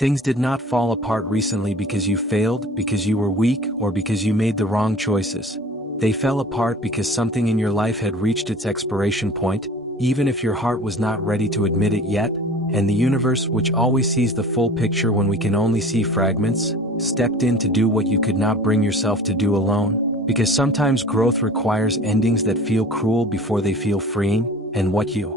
Things did not fall apart recently because you failed, because you were weak, or because you made the wrong choices. They fell apart because something in your life had reached its expiration point, even if your heart was not ready to admit it yet, and the universe, which always sees the full picture when we can only see fragments, stepped in to do what you could not bring yourself to do alone, because sometimes growth requires endings that feel cruel before they feel freeing, and what you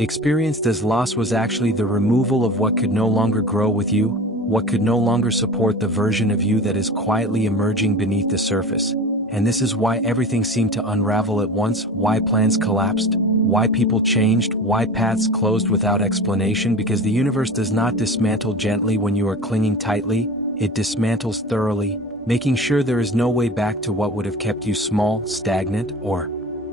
experienced as loss was actually the removal of what could no longer grow with you, what could no longer support the version of you that is quietly emerging beneath the surface. And this is why everything seemed to unravel at once, why plans collapsed, why people changed, why paths closed without explanation, because the universe does not dismantle gently when you are clinging tightly, it dismantles thoroughly, making sure there is no way back to what would have kept you small, stagnant, or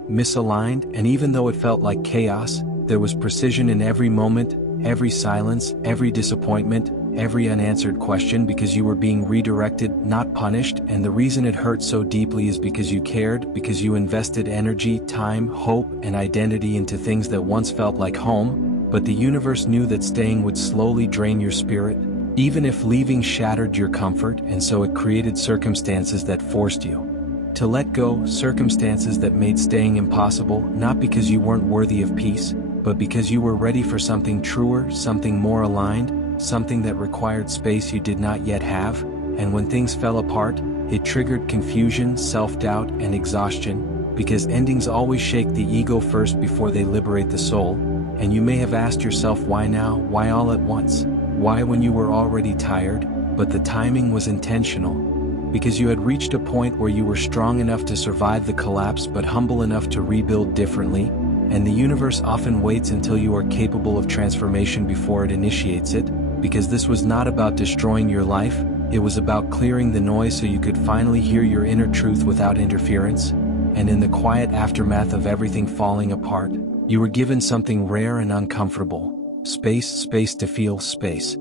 misaligned. And even though it felt like chaos, there was precision in every moment, every silence, every disappointment, every unanswered question, because you were being redirected, not punished. And the reason it hurt so deeply is because you cared, because you invested energy, time, hope, and identity into things that once felt like home, but the universe knew that staying would slowly drain your spirit, even if leaving shattered your comfort, and so it created circumstances that forced you to let go, circumstances that made staying impossible, not because you weren't worthy of peace, but because you were ready for something truer, something more aligned, something that required space you did not yet have. And when things fell apart, it triggered confusion, self-doubt, and exhaustion, because endings always shake the ego first before they liberate the soul. And you may have asked yourself, why now, why all at once, why when you were already tired? But the timing was intentional, because you had reached a point where you were strong enough to survive the collapse but humble enough to rebuild differently. And the universe often waits until you are capable of transformation before it initiates it, because this was not about destroying your life, it was about clearing the noise so you could finally hear your inner truth without interference. And in the quiet aftermath of everything falling apart, you were given something rare and uncomfortable: space to feel, space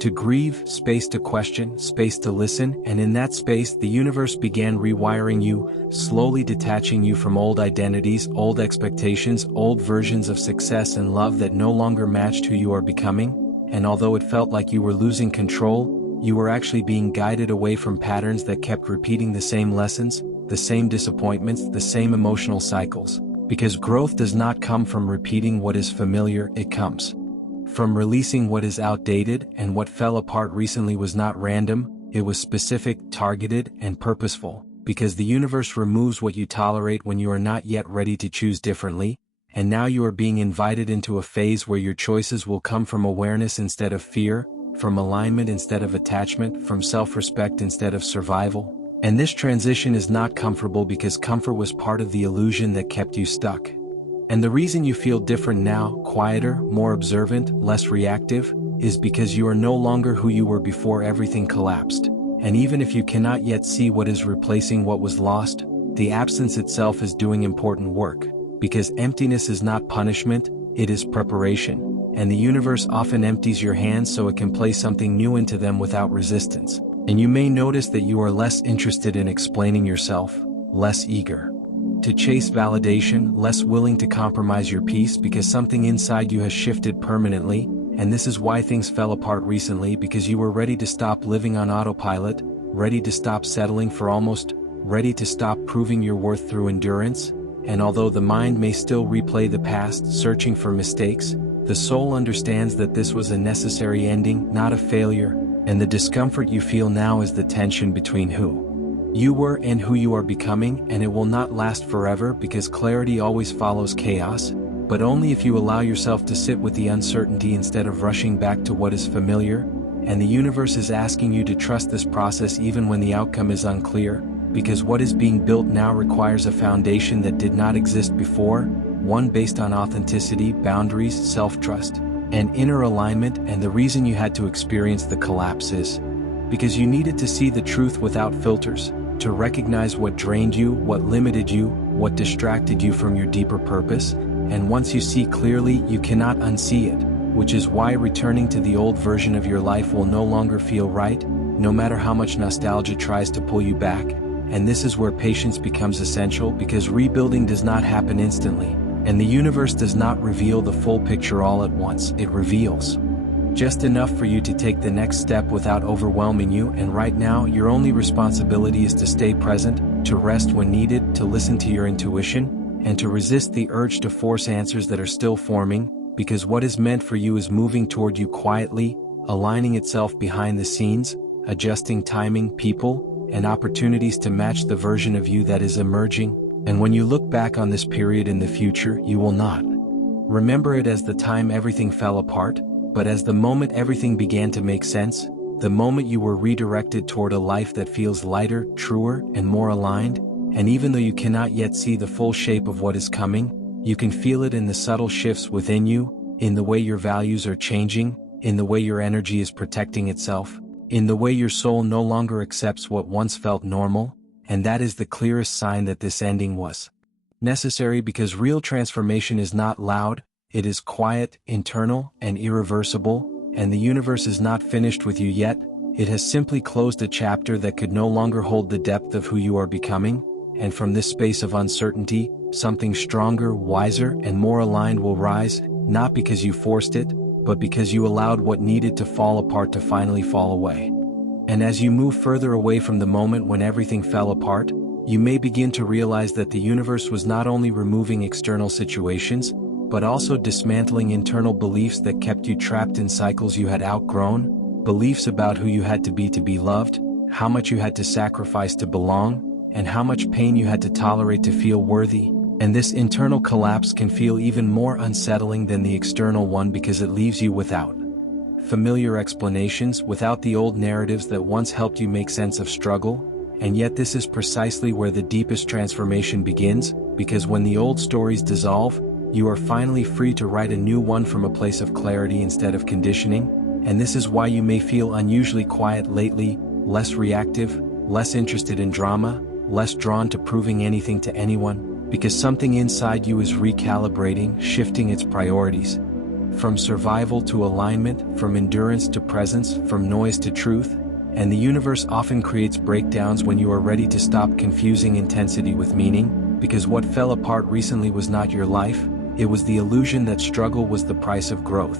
to grieve, space to question, space to listen. And in that space, the universe began rewiring you, slowly detaching you from old identities, old expectations, old versions of success and love that no longer matched who you are becoming. And although it felt like you were losing control, you were actually being guided away from patterns that kept repeating the same lessons, the same disappointments, the same emotional cycles. Because growth does not come from repeating what is familiar, it comes from releasing what is outdated. And what fell apart recently was not random, it was specific, targeted, and purposeful, because the universe removes what you tolerate when you are not yet ready to choose differently. And now you are being invited into a phase where your choices will come from awareness instead of fear, from alignment instead of attachment, from self-respect instead of survival. And this transition is not comfortable, because comfort was part of the illusion that kept you stuck. And the reason you feel different now, quieter, more observant, less reactive, is because you are no longer who you were before everything collapsed. And even if you cannot yet see what is replacing what was lost, the absence itself is doing important work, because emptiness is not punishment, it is preparation. And the universe often empties your hands so it can place something new into them without resistance. And you may notice that you are less interested in explaining yourself, less eager to chase validation, less willing to compromise your peace, because something inside you has shifted permanently. And this is why things fell apart recently, because you were ready to stop living on autopilot, ready to stop settling for almost, ready to stop proving your worth through endurance. And although the mind may still replay the past, searching for mistakes, the soul understands that this was a necessary ending, not a failure. And the discomfort you feel now is the tension between who you were and who you are becoming. And it will not last forever, because clarity always follows chaos, but only if you allow yourself to sit with the uncertainty instead of rushing back to what is familiar. And the universe is asking you to trust this process even when the outcome is unclear, because what is being built now requires a foundation that did not exist before, one based on authenticity, boundaries, self-trust, and inner alignment. And the reason you had to experience the collapse is because you needed to see the truth without filters, to recognize what drained you, what limited you, what distracted you from your deeper purpose. And once you see clearly, you cannot unsee it, which is why returning to the old version of your life will no longer feel right, no matter how much nostalgia tries to pull you back. And this is where patience becomes essential, because rebuilding does not happen instantly, and the universe does not reveal the full picture all at once. It reveals Just enough for you to take the next step without overwhelming you, and right now your only responsibility is to stay present, to rest when needed, to listen to your intuition, and to resist the urge to force answers that are still forming, because what is meant for you is moving toward you quietly, aligning itself behind the scenes, adjusting timing, people, and opportunities to match the version of you that is emerging. And when you look back on this period in the future, you will not remember it as the time everything fell apart, but as the moment everything began to make sense, the moment you were redirected toward a life that feels lighter, truer, and more aligned. And even though you cannot yet see the full shape of what is coming, you can feel it in the subtle shifts within you, in the way your values are changing, in the way your energy is protecting itself, in the way your soul no longer accepts what once felt normal. And that is the clearest sign that this ending was necessary, because real transformation is not loud, it is quiet, internal, and irreversible, and the universe is not finished with you yet. It has simply closed a chapter that could no longer hold the depth of who you are becoming, and from this space of uncertainty, something stronger, wiser, and more aligned will rise, not because you forced it, but because you allowed what needed to fall apart to finally fall away. And as you move further away from the moment when everything fell apart, you may begin to realize that the universe was not only removing external situations, but also dismantling internal beliefs that kept you trapped in cycles you had outgrown, beliefs about who you had to be loved, how much you had to sacrifice to belong, and how much pain you had to tolerate to feel worthy. And this internal collapse can feel even more unsettling than the external one, because it leaves you without familiar explanations, without the old narratives that once helped you make sense of struggle. And yet this is precisely where the deepest transformation begins, because when the old stories dissolve, you are finally free to write a new one from a place of clarity instead of conditioning. And this is why you may feel unusually quiet lately, less reactive, less interested in drama, less drawn to proving anything to anyone, because something inside you is recalibrating, shifting its priorities. From survival to alignment, from endurance to presence, from noise to truth. And the universe often creates breakdowns when you are ready to stop confusing intensity with meaning, because what fell apart recently was not your life, it was the illusion that struggle was the price of growth.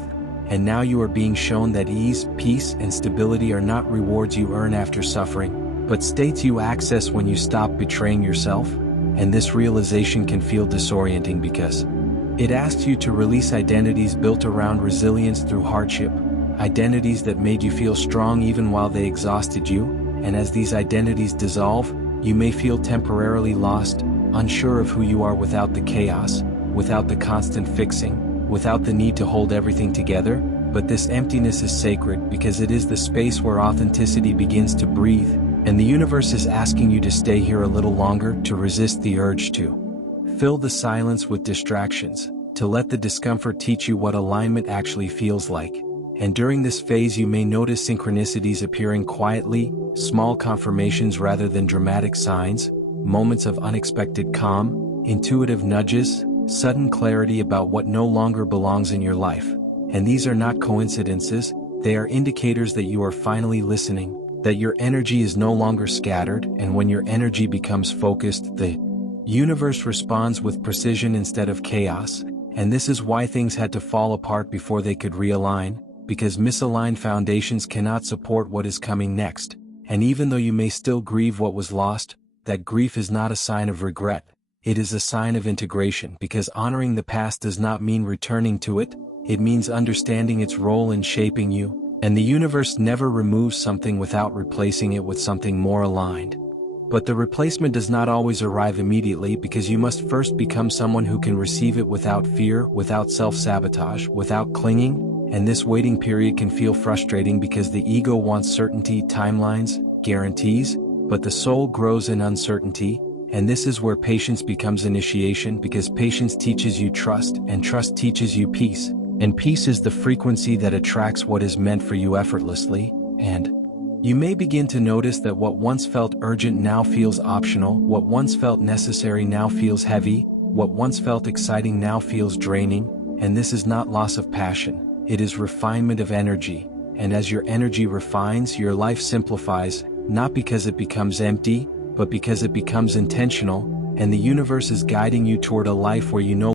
And now you are being shown that ease, peace, and stability are not rewards you earn after suffering, but states you access when you stop betraying yourself. And this realization can feel disorienting, because it asks you to release identities built around resilience through hardship, identities that made you feel strong even while they exhausted you. And as these identities dissolve, you may feel temporarily lost, unsure of who you are without the chaos, without the constant fixing, without the need to hold everything together. But this emptiness is sacred, because it is the space where authenticity begins to breathe, and the universe is asking you to stay here a little longer, to resist the urge to fill the silence with distractions, to let the discomfort teach you what alignment actually feels like. And during this phase you may notice synchronicities appearing quietly, small confirmations rather than dramatic signs, moments of unexpected calm, intuitive nudges, sudden clarity about what no longer belongs in your life. And these are not coincidences, they are indicators that you are finally listening, that your energy is no longer scattered. And when your energy becomes focused, the universe responds with precision instead of chaos. And this is why things had to fall apart before they could realign, because misaligned foundations cannot support what is coming next. And even though you may still grieve what was lost, that grief is not a sign of regret, it is a sign of integration, because honoring the past does not mean returning to it, it means understanding its role in shaping you. And the universe never removes something without replacing it with something more aligned. But the replacement does not always arrive immediately, because you must first become someone who can receive it without fear, without self-sabotage, without clinging. And this waiting period can feel frustrating, because the ego wants certainty, timelines, guarantees, but the soul grows in uncertainty. And this is where patience becomes initiation, because patience teaches you trust, and trust teaches you peace. And peace is the frequency that attracts what is meant for you effortlessly. And you may begin to notice that what once felt urgent now feels optional, what once felt necessary now feels heavy, what once felt exciting now feels draining. And this is not loss of passion, it is refinement of energy. And as your energy refines, your life simplifies, not because it becomes empty, but because it becomes intentional. And the universe is guiding you toward a life where you no